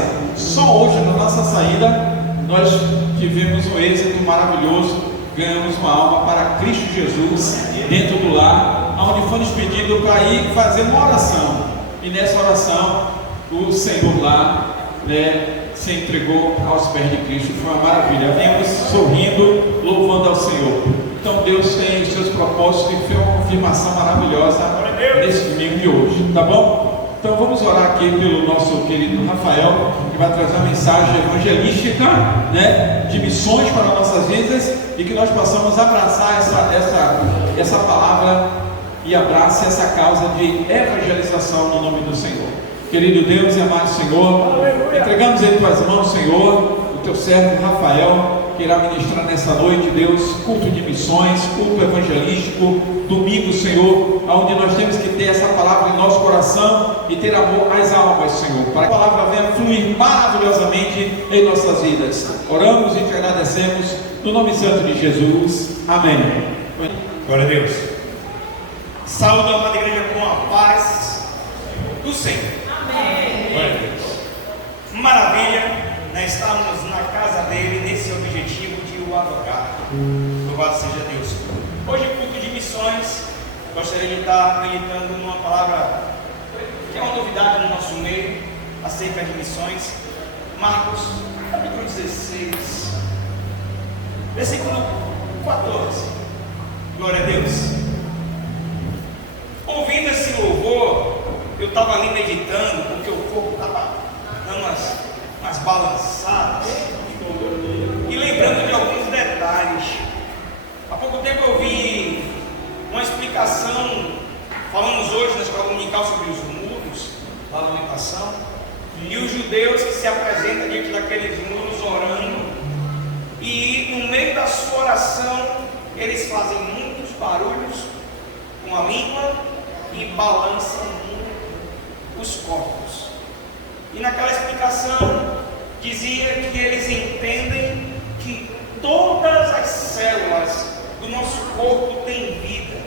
promessa. Só hoje, na nossa saída, nós tivemos um êxito maravilhoso, ganhamos uma alma para Cristo Jesus dentro do lar, onde foi nos pedido para ir fazer uma oração, e nessa oração o Senhor lá, se entregou aos pés de Cristo. Foi uma maravilha, viemos sorrindo, louvando ao Senhor. Então Deus tem os seus propósitos e foi uma confirmação maravilhosa nesse domingo de hoje, tá bom? Então vamos orar aqui pelo nosso querido Rafael, que vai trazer uma mensagem evangelística, de missões para nossas vidas, e que nós possamos abraçar essa palavra e abraçar essa causa de evangelização no nome do Senhor. Querido Deus e amado Senhor, entregamos em tuas mãos, Senhor, o teu servo Rafael, que irá ministrar nessa noite, Deus, culto de missões, culto evangelístico, domingo, Senhor, onde nós temos que ter essa palavra em nosso coração e ter amor às almas, Senhor, para que a palavra venha fluir maravilhosamente em nossas vidas. Oramos e te agradecemos no nome santo de Jesus. Amém. Glória a Deus. Saúde a amada igreja com a paz do Senhor. Amém. Glória a Deus. Maravilha, estarmos na casa dele nesse objetivo de o adorar. Louvado seja Deus. Hoje, culto de missões, gostaria de estar meditando numa palavra que é uma novidade no nosso meio acerca de missões. Marcos, capítulo 16, versículo 14. Glória a Deus. Ouvindo esse louvor, eu estava ali meditando, porque o corpo estava dando umas balançadas e lembrando de alguns detalhes. Há pouco tempo eu vi uma explicação, falamos hoje na escola dominical sobre os muros da lamentação, e os judeus que se apresentam diante daqueles muros orando, e no meio da sua oração eles fazem muitos barulhos com a língua e balançam muito os corpos. E naquela explicação dizia que eles entendem que todas as células do nosso corpo têm vida,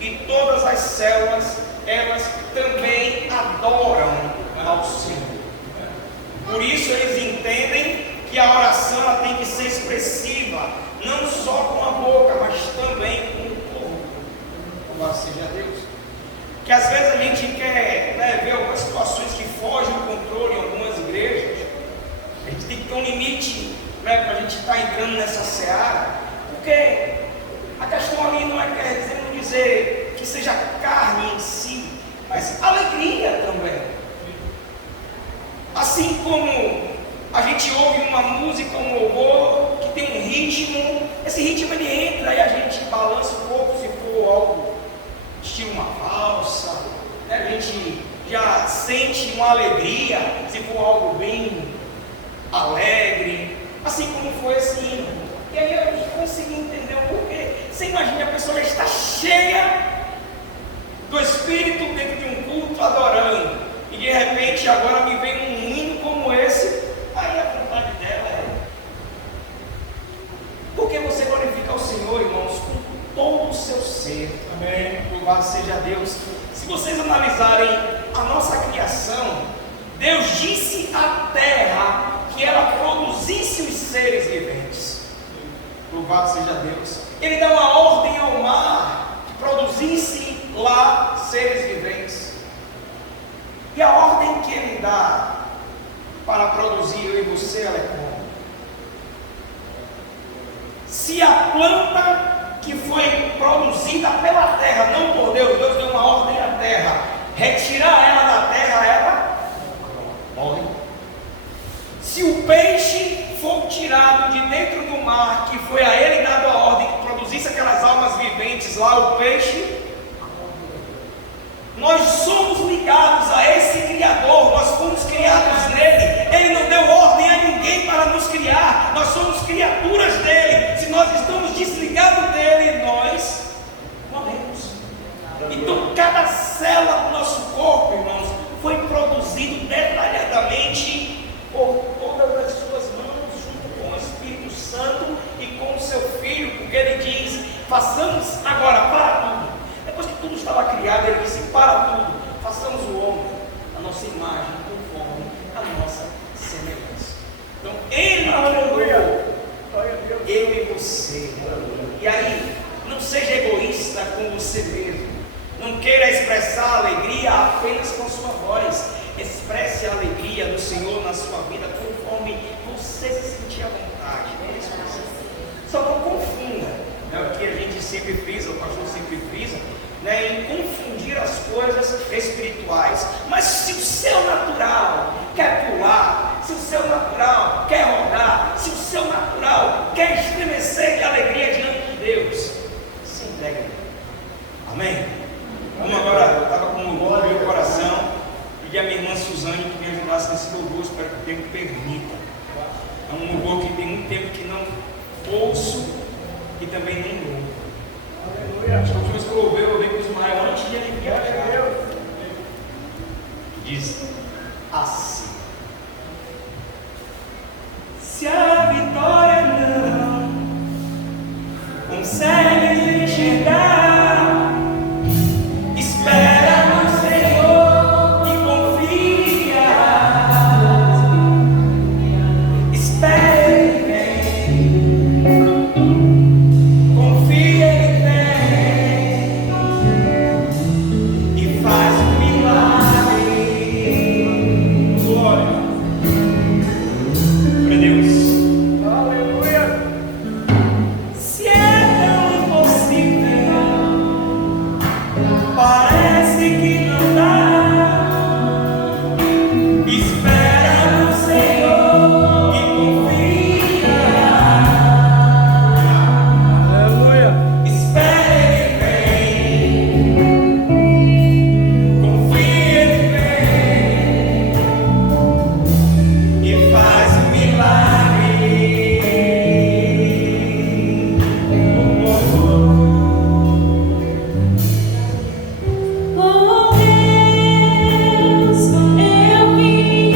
e todas as células, elas também adoram ao Senhor. Por isso eles entendem que a oração ela tem que ser expressiva, não só com a boca, mas também com o corpo. Louvado seja Deus. Que às vezes a gente quer ver algumas situações que fogem do controle em algumas igrejas. A gente tem que ter um limite para a gente estar entrando nessa seara, porque a questão ali não é querendo dizer que seja carne em si, mas alegria também. Assim como a gente ouve uma música, um louvor que tem um ritmo, esse ritmo ele entra e a gente balança o corpo, se for algo estilo uma valsa, a gente já sente uma alegria, se for algo bem alegre, assim como foi esse hino. E aí a gente conseguiu entender o porquê. Você imagina, a pessoa já está cheia do Espírito dentro de um culto adorando, e de repente agora me vem um hino como esse, aí a vontade dela é porque você glorifica o Senhor, irmãos, com todo o seu ser. Amém. Louvado seja Deus. Se vocês analisarem a nossa criação, Deus disse à terra que ela produzisse os seres viventes. Louvado seja Deus. Ele dá uma ordem ao mar que produzisse lá seres viventes. E a ordem que ele dá para produzir eu e você, ela é como? Se a planta que foi produzida pela terra, não por Deus, Deus deu uma ordem à terra, retirar ela da terra, ela morre. Se o peixe for tirado de dentro do mar, que foi a ele dado a ordem que produzisse aquelas almas viventes lá, o peixe, nós somos ligados a esse Criador, nós fomos criados nele, ele não deu ordem a ninguém para nos criar, nós somos criaturas dele. Se nós estamos desligados dele, nós morremos. Então cada célula do nosso corpo, irmãos, foi produzido detalhadamente por todas as suas mãos, junto com o Espírito Santo e com o seu Filho, porque ele diz: façamos agora para tudo. Depois que tudo estava criado, ele disse: para tudo, façamos o homem, a nossa imagem, conforme a nossa semelhança. Então, Ele criou eu e você. E aí, não seja egoísta com você mesmo. Não queira expressar a alegria apenas com sua voz. Expresse a alegria do Senhor na sua vida conforme você se sentir à vontade. Só não confunda, né, o que a gente sempre frisa, o pastor sempre frisa, né, em confundir as coisas espirituais. Mas se o seu natural quer pular, se o seu natural quer rodar, se o seu natural quer estremecer de alegria diante de Deus, se entregue. Amém? Vamos agora, estava com louvor no meu coração, pedi a minha irmã Suzane que me ajudasse nesse louvor, espero que o tempo permita. É um louvor que tem muito tempo que não ouço e também nem louvo. Acho que a última vez que eu louvei com o Ismael antes de ele viajar. Diz assim: se a vitória não consegue enxergar, espera no Senhor e confia. Espera Ele vem, confia Ele vem e faz um milagre. Glória para Deus. Aleluia. Se é tão impossível, parece que não dá. Espera no Senhor e confia. Aleluia. Espera Ele vem, confia Ele vem e faz um milagre. Oh Deus, eu vim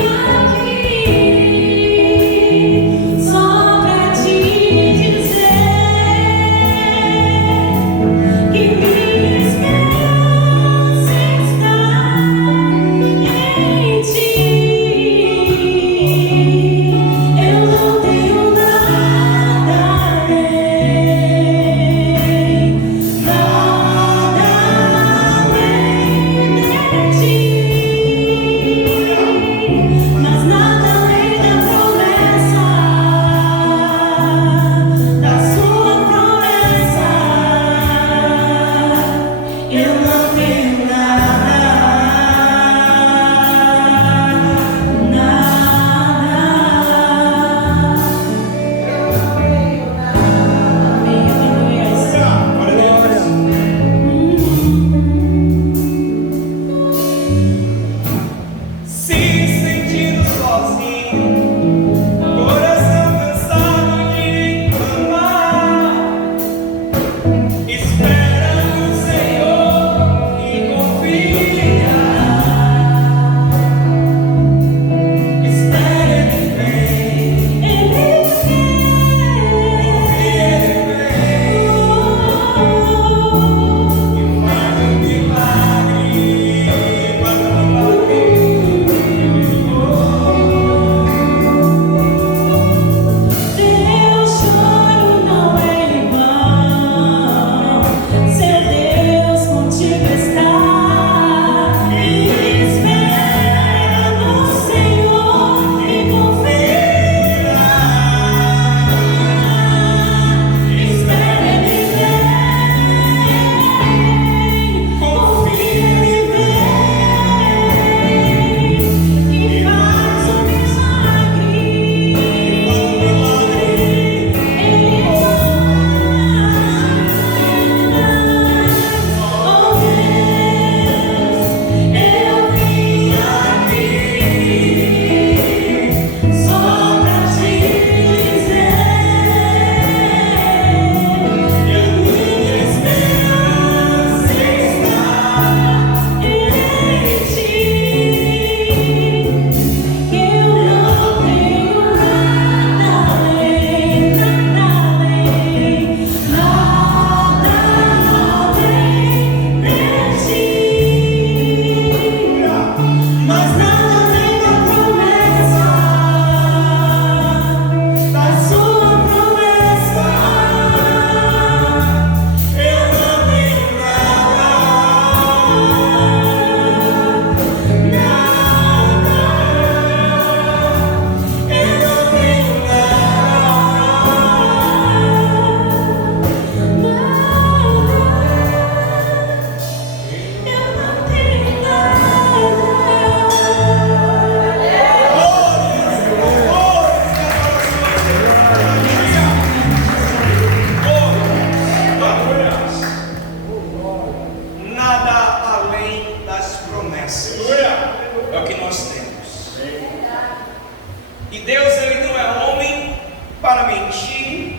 E Deus, ele não é homem para mentir,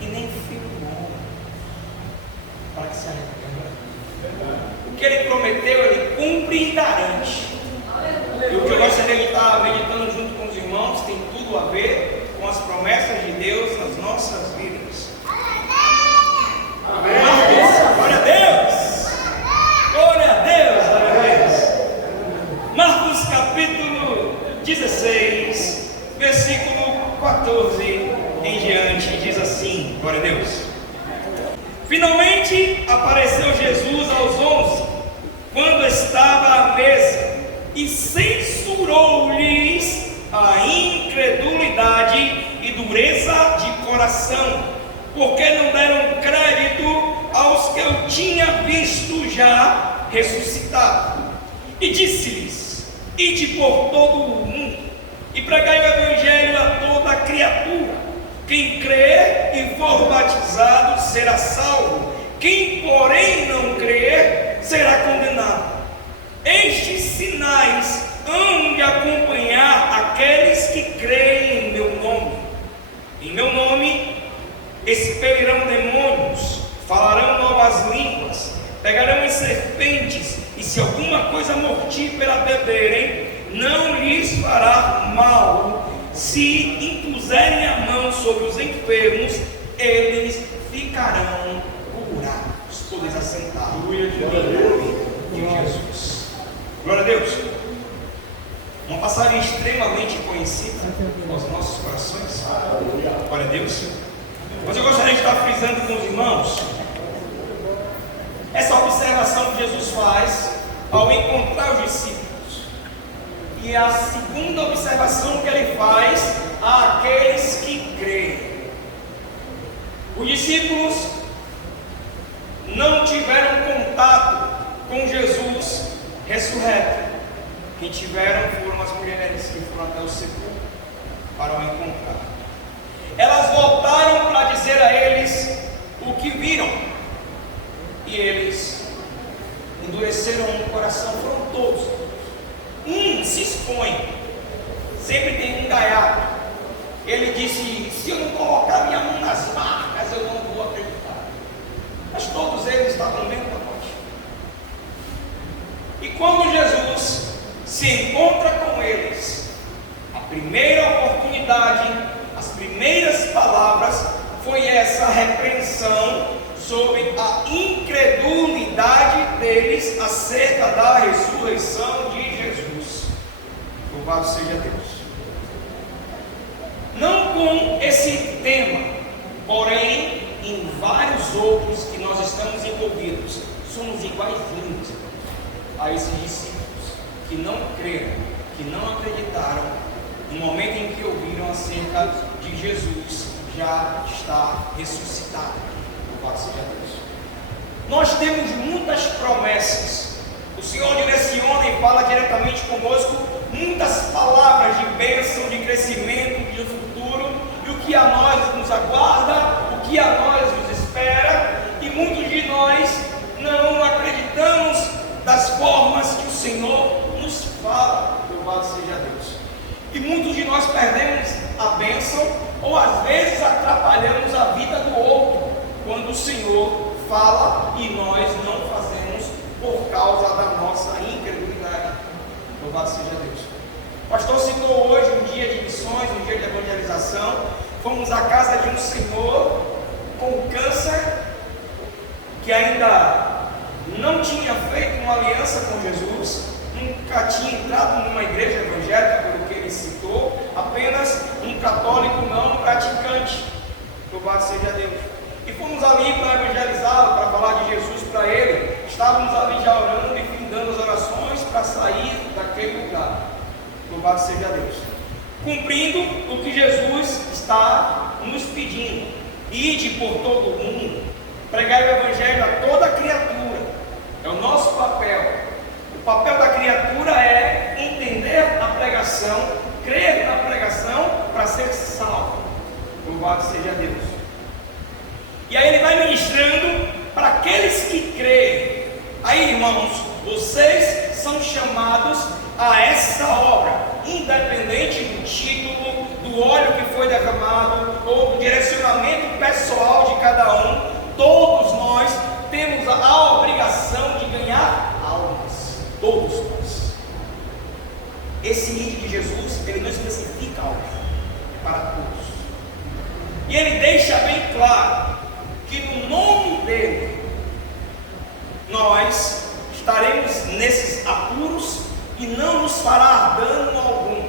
e nem filho do homem para que se arrependa. O que ele prometeu, ele cumpre e garante. E o que eu gostaria de estar meditando junto com os irmãos tem tudo a ver com as promessas de Deus nas nossas vidas. Amém. Glória a Deus! Glória a Deus! Glória a Deus! Marcos capítulo 16, versículo 14 em diante, diz assim: glória a Deus. Finalmente apareceu Jesus aos 11, quando estava à mesa, e censurou-lhes a incredulidade e dureza de coração, porque não deram crédito aos que eu tinha visto já ressuscitado. E disse-lhes: ide por todo o mundo e pregai o evangelho a toda criatura. Quem crer e for batizado será salvo, quem porém não crer será condenado. Estes sinais hão de acompanhar aqueles que creem em meu nome. Em meu nome expelirão demônios, falarão novas línguas, pegarão em serpentes, e se alguma coisa mortífera beberem, não lhes fará mal. Se impuserem a mão sobre os enfermos, eles ficarão curados. Todos assentados. Glória a Jesus. Glória a Deus. Uma passagem extremamente conhecida aos nossos corações. Glória a Deus. Mas eu gostaria de estar frisando com os irmãos essa observação que Jesus faz ao encontrar os discípulos. E a segunda observação que ele faz àqueles que creem. Os discípulos não tiveram contato com Jesus ressurreto. Quem tiveram foram as mulheres que foram até o sepulcro para o encontrar. Elas voltaram para dizer a eles o que viram, e eles endureceram o coração. Foram todos. Um se expõe, sempre tem um gaiato. Ele disse: se eu não colocar minha mão nas marcas, eu não vou acreditar. Mas todos eles estavam no mesmo pacote. E quando Jesus se encontra com eles, a primeira oportunidade, as primeiras palavras foi essa repreensão sobre a incredulidade deles acerca da ressurreição de Jesus. Louvado seja Deus. Não com esse tema, porém em vários outros que nós estamos envolvidos, somos iguaizinhos a esses discípulos que não creram, que não acreditaram no momento em que ouviram acerca de Jesus já está ressuscitado. Louvado seja Deus. Nós temos muitas promessas. O Senhor direciona e fala diretamente conosco muitas palavras de bênção, de crescimento, de futuro, e o que a nós nos aguarda, o que a nós nos espera, e muitos de nós não acreditamos das formas que o Senhor nos fala. Louvado seja Deus. E muitos de nós perdemos a bênção, ou às vezes atrapalhamos a vida do outro, quando o Senhor fala e nós não fazemos por causa da nossa incredulidade. Louvado seja Deus. O pastor citou hoje um dia de missões, um dia de evangelização. Fomos à casa de um senhor com câncer, que ainda não tinha feito uma aliança com Jesus, nunca tinha entrado numa igreja evangélica, pelo que ele citou, apenas um católico não praticante. Louvado seja Deus. E fomos ali para evangelizá-lo, para falar de Jesus para ele. Estávamos ali já orando e findando as orações para sair daquele lugar. Louvado seja Deus. Cumprindo o que Jesus está nos pedindo: ide por todo o mundo, pregai o evangelho a toda criatura. É o nosso papel. O papel da criatura é entender a pregação, crer na pregação para ser salvo. Louvado seja Deus. E aí ele vai ministrando para aqueles que creem. Aí, irmãos, vocês são chamados a essa obra, independente do título, do óleo que foi derramado ou do direcionamento pessoal de cada um, todos nós temos a obrigação de ganhar almas, todos nós. Esse ídolo de Jesus, ele não especifica algo, é para todos. E ele deixa bem claro que no nome dele nós estaremos nesses apuros e não nos fará dano algum.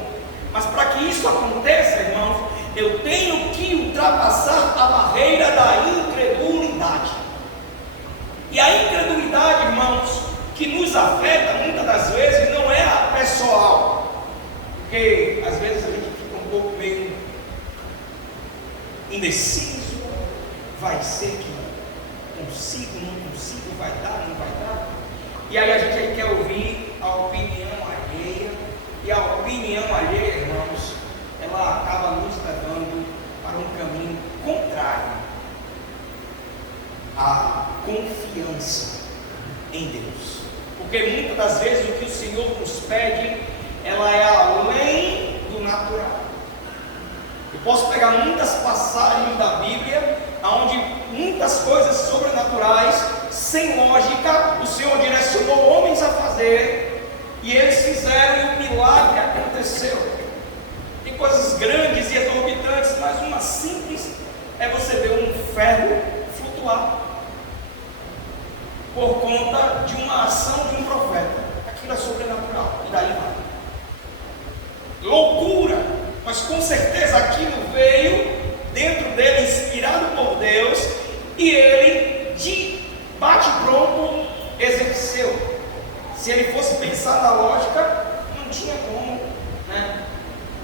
Mas para que isso aconteça, irmãos, eu tenho que ultrapassar a barreira da incredulidade. E a incredulidade, irmãos, que nos afeta muitas das vezes não é a pessoal, porque às vezes a gente fica um pouco meio indeciso, vai ser que consigo, não consigo, vai dar, não vai dar. E aí a gente aí quer ouvir a opinião alheia, e a opinião alheia, irmãos, ela acaba nos levando para um caminho contrário à confiança em Deus. Porque muitas das vezes o que o Senhor nos pede, ela é além do natural. Eu posso pegar muitas passagens da Bíblia, onde muitas coisas sobrenaturais, sem lógica, o Senhor direcionou homens a fazer, e eles fizeram e o milagre aconteceu. Tem coisas grandes e exorbitantes, mas uma simples é você ver um ferro flutuar, por conta de uma ação de um profeta. Aquilo é sobrenatural, e daí vai. Loucura, mas com certeza aquilo veio dentro dele, inspirado por Deus, e ele de bate-pronto exerceu. Se ele fosse pensar na lógica, não tinha como, né,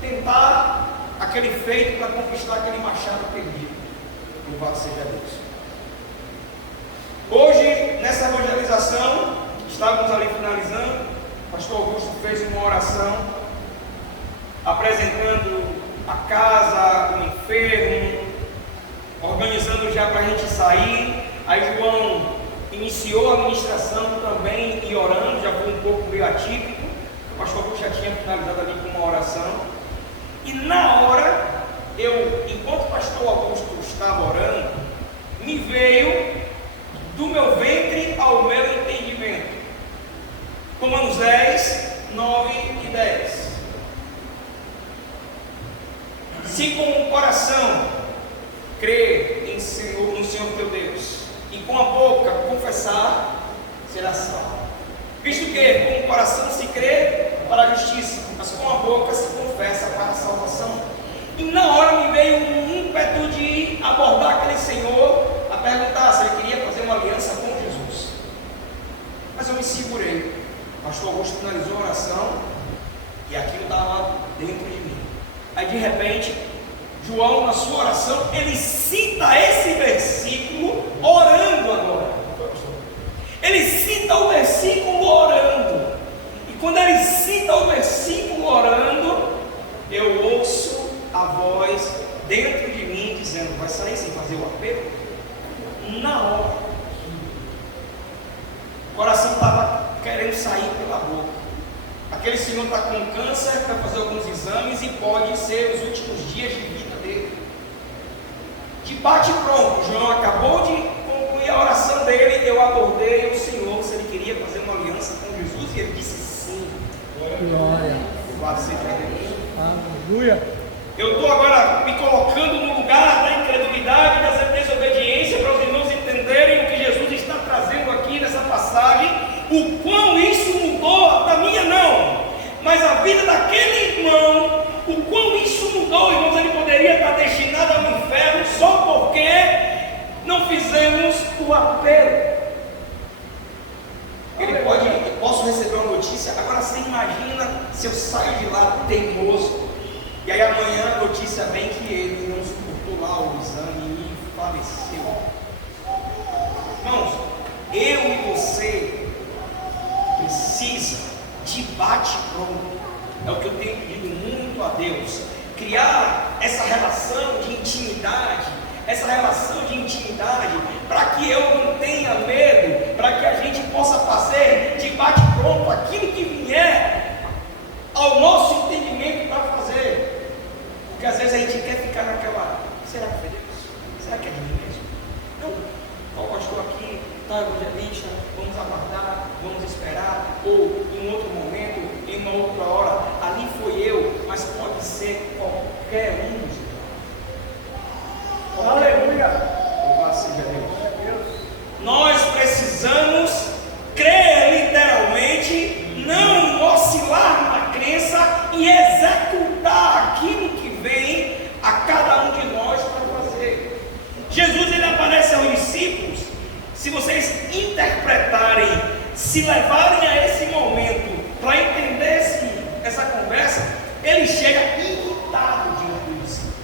tentar aquele feito para conquistar aquele machado perdido. Louvado seja Deus. Hoje, nessa evangelização, estávamos ali finalizando, o pastor Augusto fez uma oração, apresentando a casa, o enfermo, organizando já para a gente sair. Aí João iniciou a ministração também e orando, já foi um pouco meio atípico. O pastor Augusto já tinha finalizado ali com uma oração. E na hora, enquanto o pastor Augusto estava orando, me veio do meu ventre ao meu entendimento. Romanos 10, 9 e 10. Se com o coração crer no Senhor teu Deus, e com a boca confessar, será salvo. Visto que com o coração se crê para a justiça, mas com a boca se confessa para a salvação. E na hora me veio um ímpeto de abordar aquele senhor, a perguntar se ele queria fazer uma aliança com Jesus. Mas eu me segurei. O pastor Augusto finalizou a oração e aquilo estava dentro de mim. Aí de repente, João, na sua oração, ele cita esse versículo orando agora. Ele cita o versículo orando. E quando ele cita o versículo orando, eu ouço a voz dentro de mim dizendo: vai sair sem fazer o apelo? Na hora, o coração estava querendo sair pela boca. Aquele senhor está com câncer, vai fazer alguns exames e pode ser os últimos dias de vida dele. De bate pronto, João acabou de concluir a oração dele, eu abordei o Senhor se ele queria fazer uma aliança com Jesus, e ele disse sim. Glória. Louvado seja Deus. Aleluia. Eu estou agora me colocando no lugar da incredulidade, da desobediência, para os irmãos entenderem o que Jesus está trazendo aqui nessa passagem, o quão isso mudou, da minha não, mas a vida daquele irmão, o quão isso mudou, irmãos. Ele poderia estar destinado ao inferno só porque não fizemos o apelo. Eu posso receber uma notícia, agora você imagina se eu saio de lá teimoso, e aí amanhã a notícia vem que ele não suportou lá o exame e faleceu. Irmãos, eu e você precisa de bate-pronto. É o que eu tenho pedido muito a Deus, criar essa relação de intimidade, para que eu não tenha medo, para que a gente possa fazer de bate-pronto aquilo que vier. será que foi Deus? Será que é de mim mesmo? Não. Ó, estou aqui, tal evangelista, vamos aguardar, vamos esperar, ou em outro momento, em uma outra hora, ali foi eu, mas pode ser qualquer um de nós. Aleluia! Louvado seja Deus. Nós precisamos crer literalmente, não oscilar na crença e executar aquilo que vem a cada um de nós para fazer. Jesus, ele aparece aos discípulos. Se vocês interpretarem, se levarem a esse momento para entender essa conversa, ele chega irritado diante dos discípulos.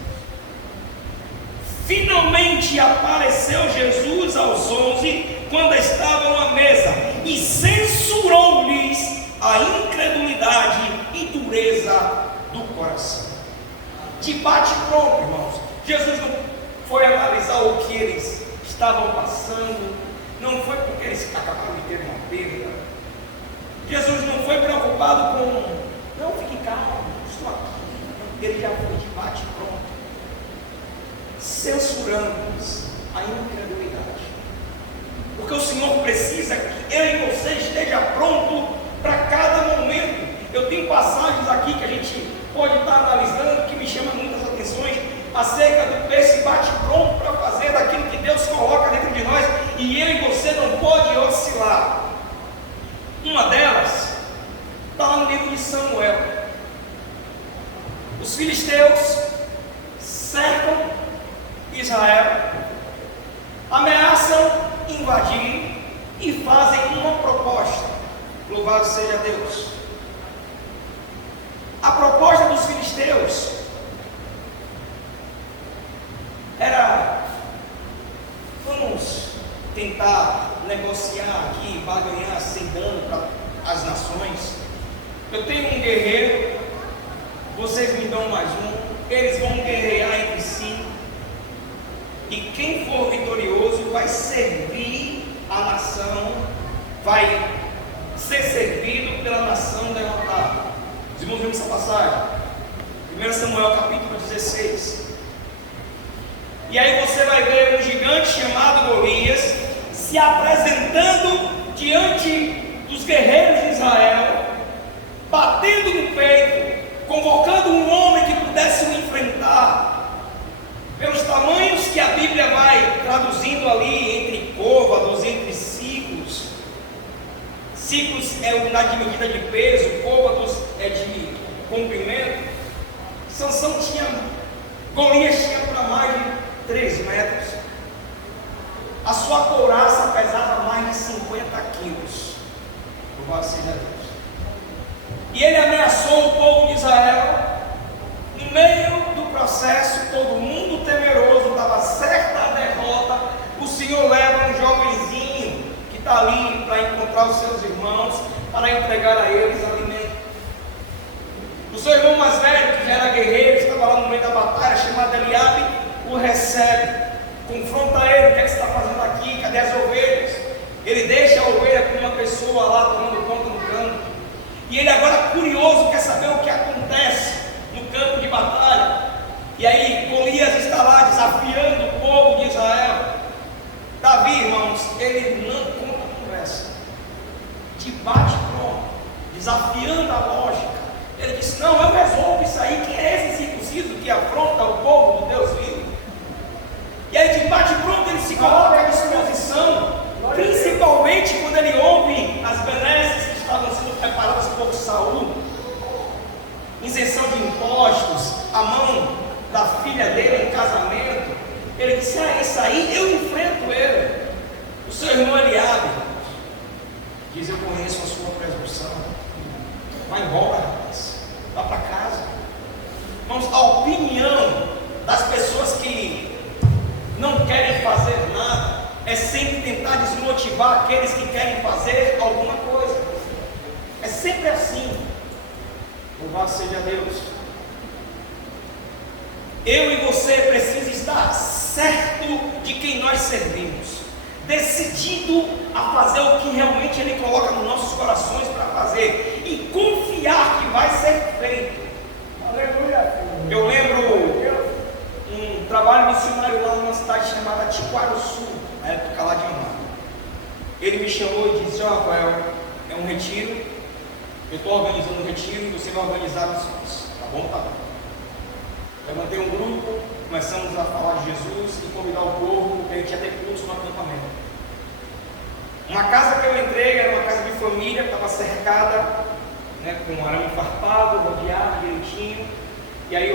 Finalmente apareceu Jesus aos 11, quando estavam à mesa, e censurou-lhes a incredulidade e dureza do coração. De bate-pronto, irmãos. Jesus não foi analisar o que eles estavam passando, não foi porque eles acabaram de ter uma perda. Jesus não foi preocupado com, não, fique calmo, estou aqui. Ele já foi de bate-pronto, censurando-lhes a incredulidade. Porque o Senhor precisa que eu e você esteja pronto para cada momento. Eu tenho passagens aqui que a gente pode estar analisando, que me chamam muitas atenções, acerca desse bate-pronto para fazer daquilo que Deus coloca dentro de nós, e eu e você não pode oscilar. Uma delas está lá no livro de Samuel. Os filisteus cercam Israel, ameaçam invadir e fazem uma proposta. Louvado seja Deus. A proposta dos filisteus era: vamos tentar negociar aqui, barganhar sem dano para as nações. Eu tenho um guerreiro, vocês me dão mais um, eles vão guerrear entre si, e quem for vitorioso vai servir a nação, vai ser servido pela nação derrotada. Os irmãos viram essa passagem? 1 Samuel capítulo 16. E aí você vai ver um gigante chamado Golias se apresentando diante dos guerreiros de Israel, batendo no peito, convocando um homem que pudesse o enfrentar, pelos tamanhos que a Bíblia vai traduzindo ali, entre côvados, entre ciclos. Ciclos é unidade de medida de peso, côvados é de comprimento. Golias tinha para mais de 3 metros. A sua couraça pesava mais de 50 quilos. Louvado seja Deus. E ele ameaçou o povo de Israel. No meio do processo, todo mundo temeroso, dava certa a derrota. O Senhor leva um jovenzinho que está ali para encontrar os seus irmãos, para entregar a eles alimento. O seu irmão mais velho, que já era guerreiro, estava lá no meio da batalha, chamado Eliabe, o recebe, confronta ele: o que é que você está fazendo aqui? Cadê as ovelhas? Ele deixa a ovelha com uma pessoa lá tomando conta no campo. E ele agora, curioso, quer saber o que acontece no campo de batalha. E aí Golias está lá desafiando o povo de Israel. Davi, irmãos, ele não conta a conversa, de bate-pronto, desafiando a lógica. Ele disse: não, eu resolvo isso aí. Quem é esse circunciso que afronta o povo do Deus vivo? E aí de bate-pronto ele se coloca à disposição, principalmente quando ele ouve as benesses que estavam sendo preparadas por Saul, isenção de impostos, a mão da filha dele em casamento. Ele disse: isso aí eu enfrento ele. O seu irmão Eliabe diz: eu conheço a sua presunção, vai embora, rapaz, vá para casa. Irmãos, a opinião das pessoas que não querem fazer nada é sempre tentar desmotivar aqueles que querem fazer alguma coisa. É sempre assim. Louvado seja Deus. Eu e você precisamos estar certo de quem nós servimos, decidido a fazer o que realmente Ele coloca nos nossos corações para fazer, e confiar que vai ser feito. Aleluia. Eu lembro um trabalho missionário chamou e disse: ó, Rafael, é um retiro, eu estou organizando um retiro e você vai organizar missões. Tá bom? Tá bom. Levantei um grupo, começamos a falar de Jesus e convidar o povo, porque a gente ia ter cultos no acampamento. Uma casa que eu entrei era uma casa de família, estava cercada, né, com arame farpado, rodeado direitinho. E aí,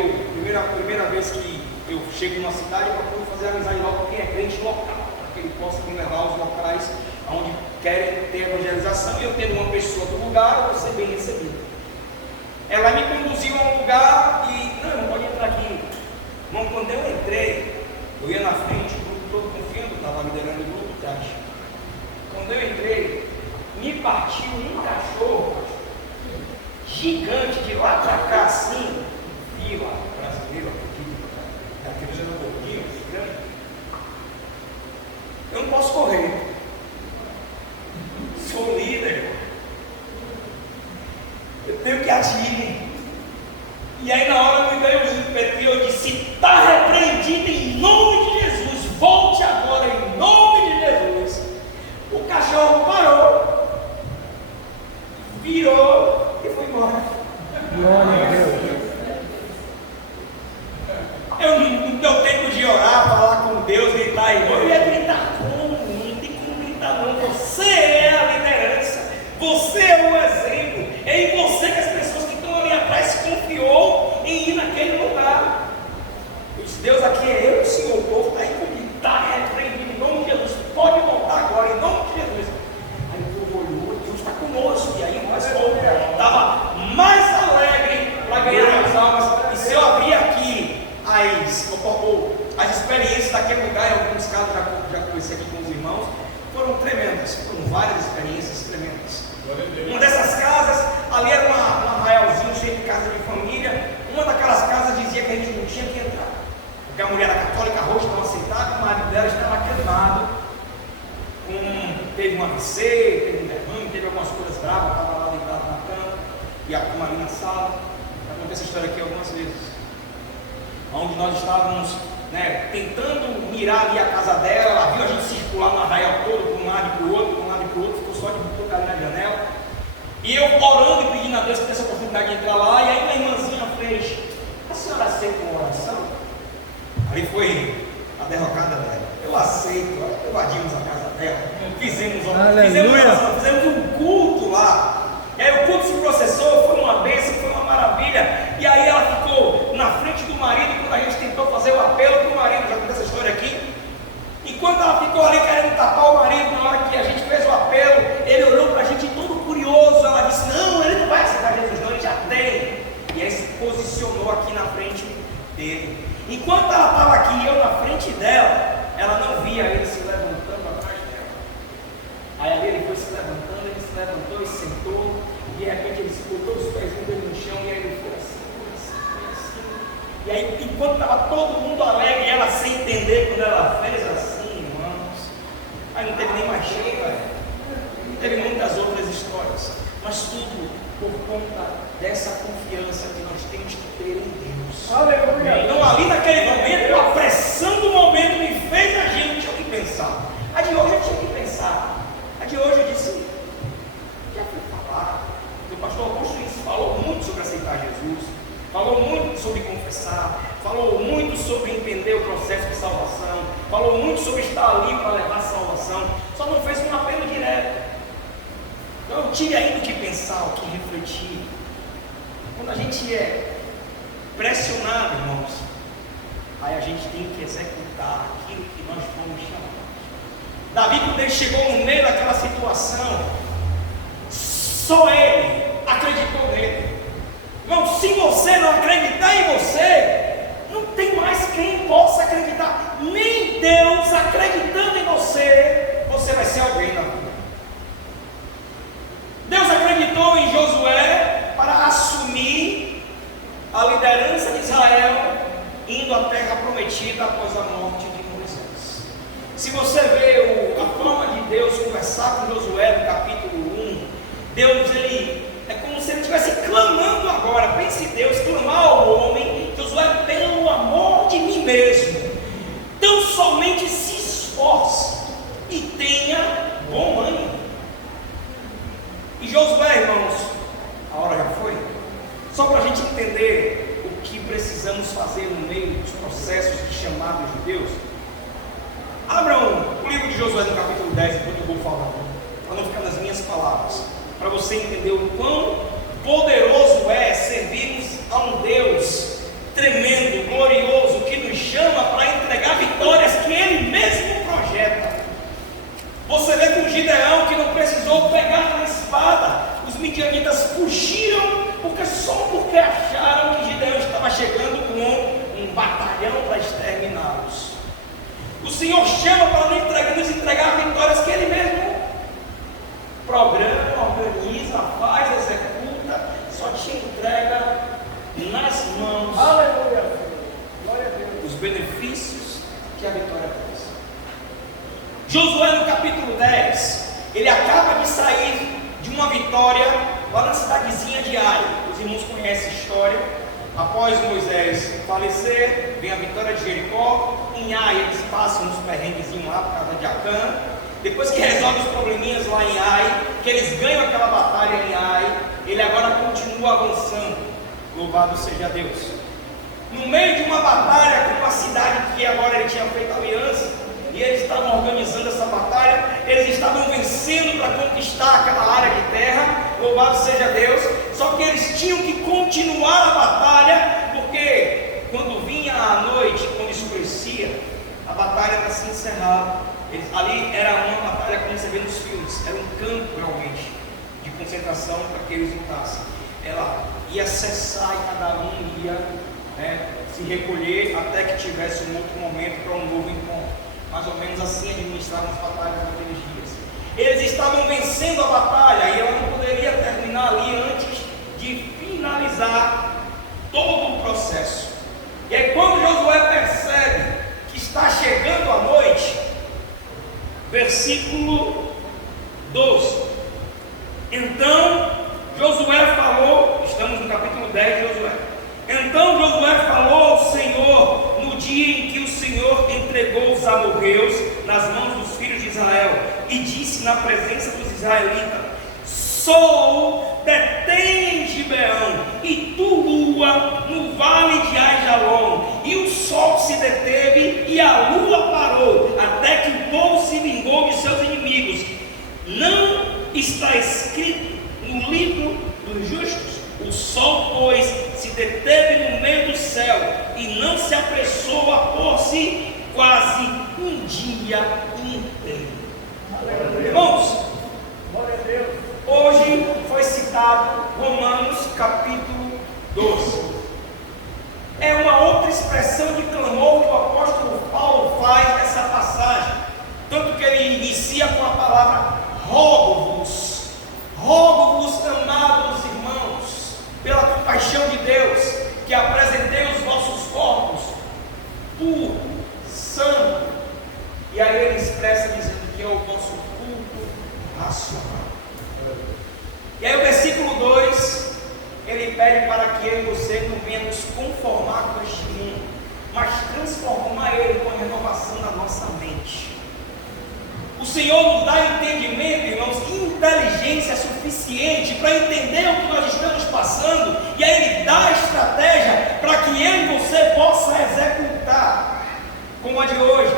a primeira vez que eu chego numa cidade, eu procuro fazer amizade logo com quem é crente local, para que ele possa me levar aos locais onde querem ter evangelização. E eu tendo uma pessoa do lugar, eu vou ser bem recebido. Ela me conduziu a um lugar e, não pode entrar aqui. Irmão, quando eu entrei, eu ia na frente, o grupo todo confiando, estava liderando o grupo de trás. Quando eu entrei, me partiu um cachorro gigante de lá para cá, assim, vila brasileiro, aqueles aeroportinhos grandes. Eu não posso correr, sou líder, eu tenho que agir. E aí na hora me veio o ímpeto e eu disse: está repreendido em nome de Jesus, volte agora em nome de Jesus. O cachorro parou, virou e foi embora. Glória a Deus. Eu não deu tempo de orar, falar com Deus, gritar e eu ia gritar como? Não tem como gritar não. Você é a liderança, você é o exemplo, é em você que as pessoas que estão ali atrás confiou em ir naquele lugar. Eu disse: Deus, aqui é eu, o Senhor, o povo está aí comigo, está repreendido em nome de Jesus, pode voltar agora em nome de Jesus. Aí o povo olhou: Deus está conosco. E aí o pessoal estava mais alegre para ganhar as almas. E se eu abrir aqui as experiências daquele lugar, em alguns casos já conversei aqui com os irmãos, foram tremendas, foram várias experiências tremendas. Uma dessas casas, ali era um arraialzinho cheio de casa de família. Uma daquelas casas dizia que a gente não tinha que entrar, porque a mulher era católica roxa, estava sentada, o marido dela estava queimado, teve um AVC, teve um derrame, teve algumas coisas graves, estava lá deitado na cama, e a cama ali na sala. Já contei essa história aqui algumas vezes, onde nós estávamos, né, tentando mirar ali a casa dela. Ela viu a gente circular no arraial todo, de um lado e para o outro, ficou só de boca ali na janela. E eu orando e pedindo a Deus que tivesse a oportunidade de entrar lá. E aí uma irmãzinha fez: a senhora aceita uma oração? Aí foi a derrocada dela: eu aceito. Invadimos a casa dela, fizemos um culto lá. E aí o culto se processou, foi uma bênção, foi uma maravilha. E aí ela ficou na frente do marido quando a gente tentou fazer o apelo para o marido. Já contei essa história aqui. Enquanto ela ficou ali querendo tapar o marido, na hora que a gente fez o apelo, ele olhou para a gente todo curioso. Ela disse: não, ele não vai aceitar Jesus não, ele já tem. E aí se posicionou aqui na frente dele. Enquanto ela estava aqui e eu na frente dela, ela não via ele se levantando atrás dela. Aí ali ele foi se levantando, ele se levantou e sentou. E de repente ele botou os pés dele no chão e aí ele foi assim. E aí, enquanto estava todo mundo alegre, ela sem entender, quando ela fez assim, irmãos, aí não teve nem mais cheia, não teve muitas outras histórias, mas tudo por conta dessa confiança que nós temos que ter em Deus. Aleluia. Então ali naquele momento, a pressão do momento me fez agir, não tinha o que pensar. A de hoje eu tinha que pensar. A de hoje eu disse: já fui falar. O pastor Augusto falou muito sobre aceitar Jesus, falou muito sobre confessar, falou muito sobre entender o processo de salvação, falou muito sobre estar ali para levar a salvação, só não fez um apelo direto. Então eu tive ainda o que pensar, o que refletir. Quando a gente é pressionado, irmãos, aí a gente tem que executar aquilo que nós fomos chamados. Davi, quando ele chegou no meio daquela situação, só ele acreditou nele. Irmão, se você não acreditar em você, não tem mais quem possa acreditar. Nem Deus acreditando em você, você vai ser alguém na vida. Deus acreditou em Josué para assumir a liderança de Israel, indo à terra prometida após a morte de Moisés. Se você vê a forma de Deus conversar com Josué no capítulo 1, Deus, ele é como se ele estivesse clamando agora. Pense em Deus clamar ao homem: Josué, pelo amor de mim mesmo, tão somente se esforce e tenha bom ânimo. Josué, irmãos, a hora já foi? Só para a gente entender o que precisamos fazer no meio dos processos de chamado de Deus. Abram o livro de Josué no capítulo 10, enquanto eu vou falar, para não ficar nas minhas palavras, para você entender o quão poderoso é servirmos a um Deus tremendo, glorioso, que nos chama para entregar vitórias que Ele mesmo projeta. Você vê com Gideão que não precisou pegar na espada, os midianitas fugiram só porque acharam que Gideão estava chegando com um batalhão para exterminá-los. O Senhor chama para nos entregar vitórias que Ele mesmo programa, organiza, faz, executa, só te entrega nas mãos. Aleluia. Glória a Deus. Os benefícios que a vitória traz. Josué no capítulo 10, ele acaba de sair de uma vitória lá na cidadezinha de Ai. Os irmãos conhecem a história. Após Moisés falecer, vem a vitória de Jericó. Em Ai eles passam uns perrenguezinhos lá por causa de Acã. Depois que resolve os probleminhas lá em Ai, que eles ganham aquela batalha em Ai, ele agora continua avançando. Louvado seja Deus. No meio de uma batalha com uma cidade que agora ele tinha feito aliança, e eles estavam organizando essa batalha, eles estavam vencendo para conquistar aquela área de terra, louvado seja Deus, só que eles tinham que continuar a batalha, porque quando vinha a noite, quando escurecia, a batalha era se encerrava. Ali era uma batalha como você vê nos filmes, era um campo realmente de concentração para que eles lutassem. Ela ia cessar e cada um ia se recolher até que tivesse um outro momento para um novo encontro. Mais ou menos assim administravam as batalhas naqueles dias. Eles estavam vencendo a batalha e ela não poderia terminar ali antes de finalizar todo o processo. E aí quando Josué percebe que está chegando a noite, versículo 12. Então Josué falou, estamos no capítulo 10 de Josué. Então Josué falou ao Senhor no dia em que o Senhor entregou os amorreus nas mãos dos filhos de Israel, e disse na presença dos israelitas: Sol, detém Gibeão, e tu, lua, no vale de Aijalon. E o sol se deteve e a lua parou, até que o povo se vingou de seus inimigos. Não está escrito no livro dos justos? O sol, pois, se deteve no meio do céu e não se apressou a pôr-se quase um dia inteiro. Irmãos, hoje foi citado Romanos capítulo 12. É uma outra expressão de clamor que o apóstolo Paulo faz nessa passagem. Tanto que ele inicia com a palavra rogo-vos. Rogo-vos, amados irmãos, pela compaixão de Deus, que apresentei os vossos corpos puro, santo. E aí ele expressa dizendo que é o vosso culto racional. E aí o versículo 2, ele pede para que eu e você não venha nos conformar com este mundo, mas transformar ele com a renovação da nossa mente. O Senhor nos dá entendimento, irmãos, inteligência suficiente para entender o que nós estamos passando, e aí Ele dá a estratégia para que eu e você possa executar, como a de hoje,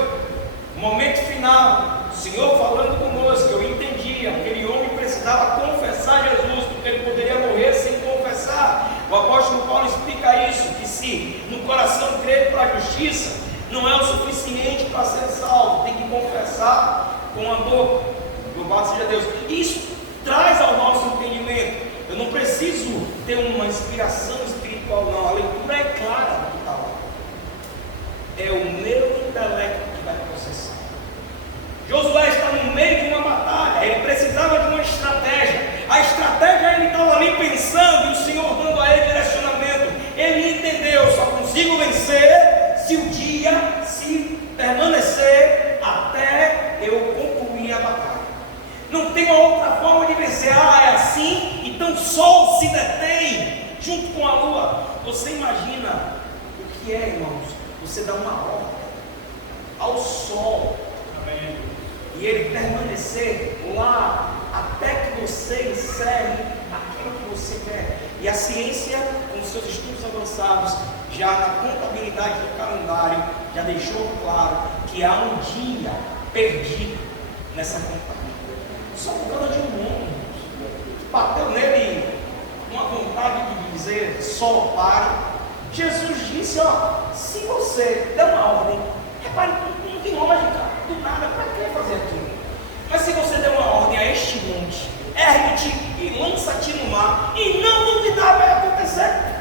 no momento final, o Senhor falando conosco. Eu entendia, aquele homem precisava confessar Jesus, porque ele poderia morrer sem confessar. O apóstolo Paulo explica isso, que se no coração crer para a justiça, não é o suficiente para ser salvo, tem que confessar com a boca. Louvado seja Deus. Isso traz ao nosso entendimento. Eu não preciso ter uma inspiração espiritual, não. A leitura é clara do que está lá. É o meu intelecto que vai processar. Josué está no meio de uma batalha. Ele precisava de uma estratégia. A estratégia, ele estava ali pensando, e o Senhor dando a ele direcionamento. Ele entendeu: só consigo vencer se o dia se permanecer até eu concluir a batalha. Não tem uma outra forma de vencer. É assim, então o sol se detém junto com a lua. Você imagina o que é, irmãos? Você dá uma ordem ao sol, e ele permanecer lá até que você encerre aquilo que você quer. E a ciência, com seus estudos avançados, já na contabilidade do calendário, já deixou claro que há um dia perdido nessa contabilidade. Só por causa de um homem que bateu nele uma vontade de dizer só pare. Jesus disse, se você der uma ordem, repare, não tem lógica, do nada, para que fazer aquilo? Mas se você der uma ordem a este monte, ergue-te e lança-te no mar, e não duvidar vai acontecer.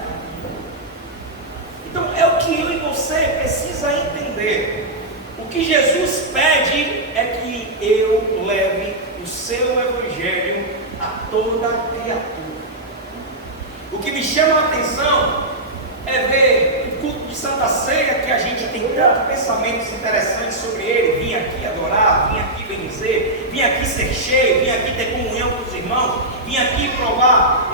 Então é o que eu e você precisa entender. O que Jesus pede é que eu leve o seu evangelho a toda criatura. O que me chama a atenção é ver o culto de Santa Ceia, que a gente tem tantos pensamentos interessantes sobre ele. Vim aqui adorar, vim aqui bendizer, vim aqui ser cheio, vim aqui ter comunhão com os irmãos, vim aqui provar,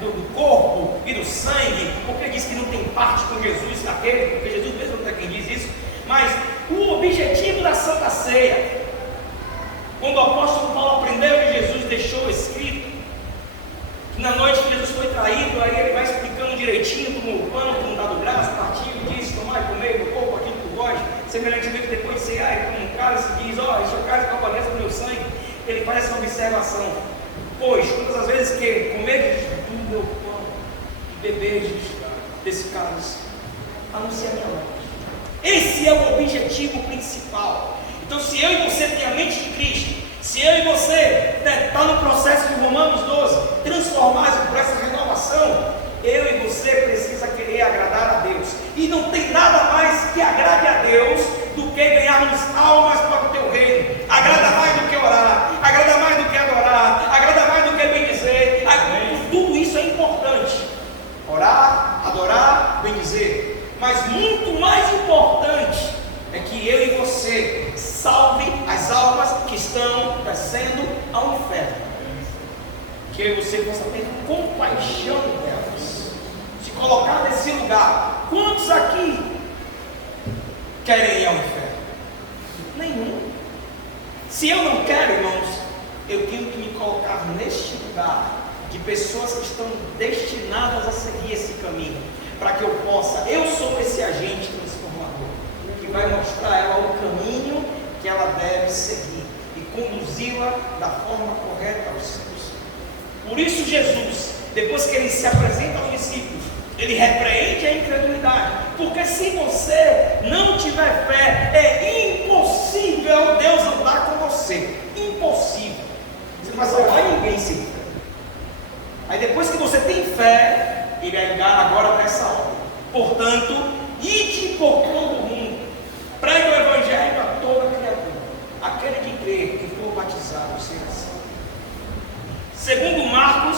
do corpo e do sangue, porque diz que não tem parte com Jesus naquele, porque Jesus mesmo não é quem diz isso. Mas o objetivo da Santa Ceia, quando o apóstolo Paulo aprendeu que Jesus deixou escrito, que na noite que Jesus foi traído, aí ele vai explicando direitinho, tomou o pão, como dado graça, partiu e disse, tomai, comei, meu corpo, aquilo que tu gosta. Semelhantemente, depois de cear, ele toma um cálice e diz, este é o cálice que aparece no meu sangue. Ele faz essa observação: pois, todas as vezes que comerdes do meu pão e beberdes desse cálice, anuncia a minha morte. Esse é o objetivo principal. Então, se eu e você tem a mente de Cristo, se eu e você está no processo de Romanos 12, transformados por essa renovação, eu e você precisa querer agradar a Deus. E não tem nada mais que agrade a Deus do que ganharmos almas para o teu reino. Agrada mais do que orar, agrada mais do que adorar, agrada mais do que bendizer. Tudo isso é importante. Orar, adorar, bendizer. Mas muito mais importante é que eu e você salve as almas que estão descendo ao inferno. Que eu e você possa ter compaixão delas, se colocar nesse lugar. Quantos aqui querem ir ao inferno? Nenhum. Se eu não quero, irmãos, eu tenho que me colocar neste lugar de pessoas que estão destinadas a seguir esse caminho, para que eu possa, eu sou esse agente transformador, que vai mostrar a ela o caminho que ela deve seguir e conduzi-la da forma correta aos céus. Por isso Jesus, depois que ele se apresenta aos discípulos, ele repreende a incredulidade, porque se você não tiver fé, é impossível Deus andar com você. Impossível. Você não vai salvar ninguém sem fé. Aí depois que você tem fé, ele vai ligar agora para essa hora. Portanto, ide por todo mundo, pregue o evangelho a toda criatura. Aquele que crer e for batizado será salvo. Segundo Marcos,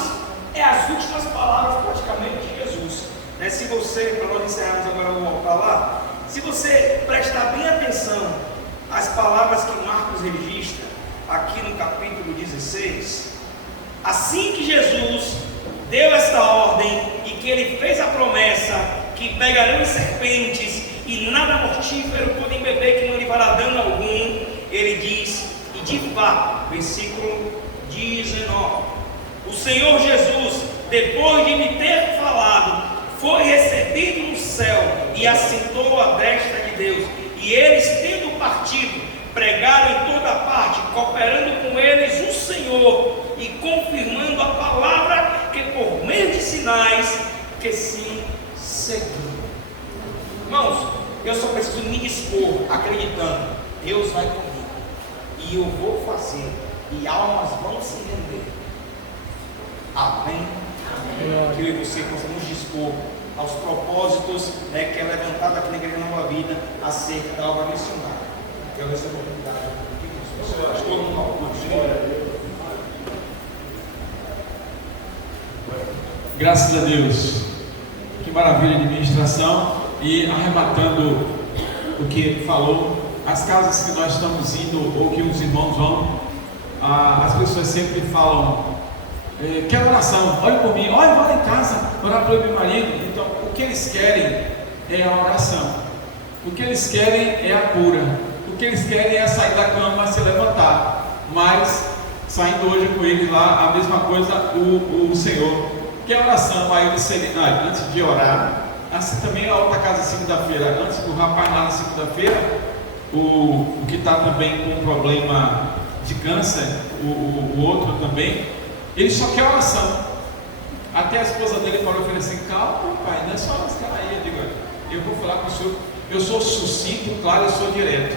é as últimas palavras praticamente de Jesus. Se você, para nós encerrarmos agora, vou voltar lá. Se você prestar bem atenção às palavras que Marcos registra aqui no capítulo 16, assim que Jesus deu esta ordem e que ele fez a promessa que pegarão serpentes e nada mortífero podem beber que não lhe fará dano algum, ele diz, e de fato, versículo 19, o Senhor Jesus, depois de me ter falado, foi recebido no céu e assentou à destra de Deus, e eles, tendo partido, pregaram em toda parte, cooperando com eles o Senhor e confirmando a palavra que por meio de sinais que se seguiram. Irmãos, eu só preciso me dispor acreditando, Deus vai comigo e eu vou fazer e almas vão se render. Amém? Amém. Que eu e você possamos dispor aos propósitos que é levantado aqui na Igreja Nova Vida acerca da obra missionária. Eu recebo a oportunidade. Estou no palco. Graças a Deus. Que maravilha de ministração. E arrematando o que ele falou, as casas que nós estamos indo ou que os irmãos vão, as pessoas sempre falam, quer oração, olha por mim, olha, vai em casa orar pelo meu marido. Então o que eles querem é a oração, o que eles querem é a cura, o que eles querem é sair da cama, se levantar. Mas saindo hoje com eles lá, a mesma coisa o Senhor. Que a oração aí antes de orar, assim também a outra casa segunda-feira, antes do rapaz lá na segunda-feira, o que está também com um problema de câncer, o outro também, ele só quer oração. Até a esposa dele falou assim: calma, pai, não é só oração aí. Eu digo: eu vou falar com o senhor, eu sou sucinto, claro, eu sou direto,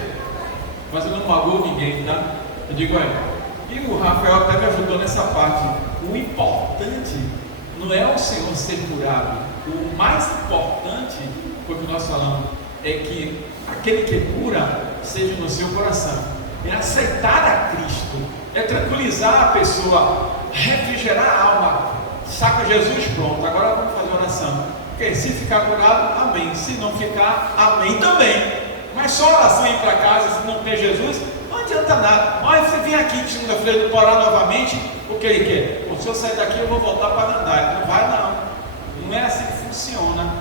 mas eu não magoo ninguém, tá? Eu digo: olha, e o Rafael até me ajudou nessa parte. O importante não é o Senhor ser curado, o mais importante, foi o que nós falamos, é que aquele que cura seja no seu coração, é aceitar a Cristo, é tranquilizar a pessoa, refrigerar a alma. Saca Jesus, pronto, agora vamos fazer oração. Porque se ficar curado, amém. Se não ficar, amém também. Mas só oração ir para casa, se não tem Jesus, não adianta nada. Mas você vem aqui de segunda-feira para orar novamente, o que ele quer? Pô, se eu sair daqui, eu vou voltar para andar. Não vai não. Não é assim que funciona.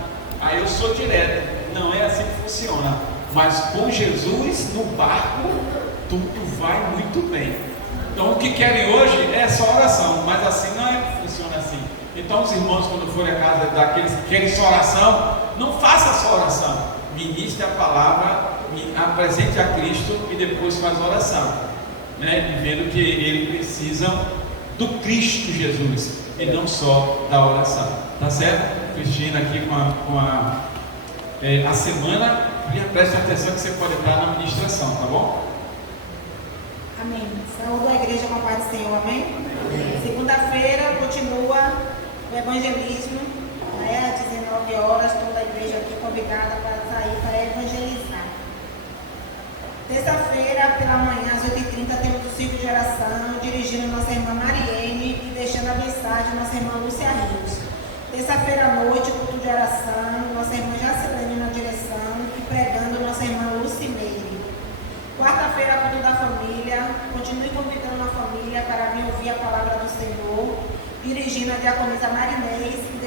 Aí eu sou direto. Não é assim que funciona. Mas com Jesus no barco, tudo vai muito bem. Então o que querem hoje é só oração, mas assim não é que funciona assim. Então os irmãos, quando forem à casa daqueles que querem só oração, não faça só oração, ministre a palavra, apresente a Cristo e depois faz a oração, né? E vendo que eles precisam do Cristo Jesus e não só da oração, tá certo? Cristina aqui com a semana, preste atenção que você pode entrar na administração, tá bom? Amém. Saúde a igreja com a paz do Senhor, amém? Segunda-feira continua o evangelismo, né? Às 19 horas, toda a igreja aqui convidada para sair para evangelizar. Terça-feira, pela manhã, às 8h30, temos o ciclo de oração, dirigindo nossa irmã Mariene e deixando a mensagem nossa irmã Lúcia Rios. Terça-feira à noite, culto de oração, nossa irmã Jacilene na direção e pregando nossa irmã Lucimeire. Quarta-feira, culto da família, continue convidando a família para vir ouvir a palavra do Senhor, dirigindo a diaconisa Marinês e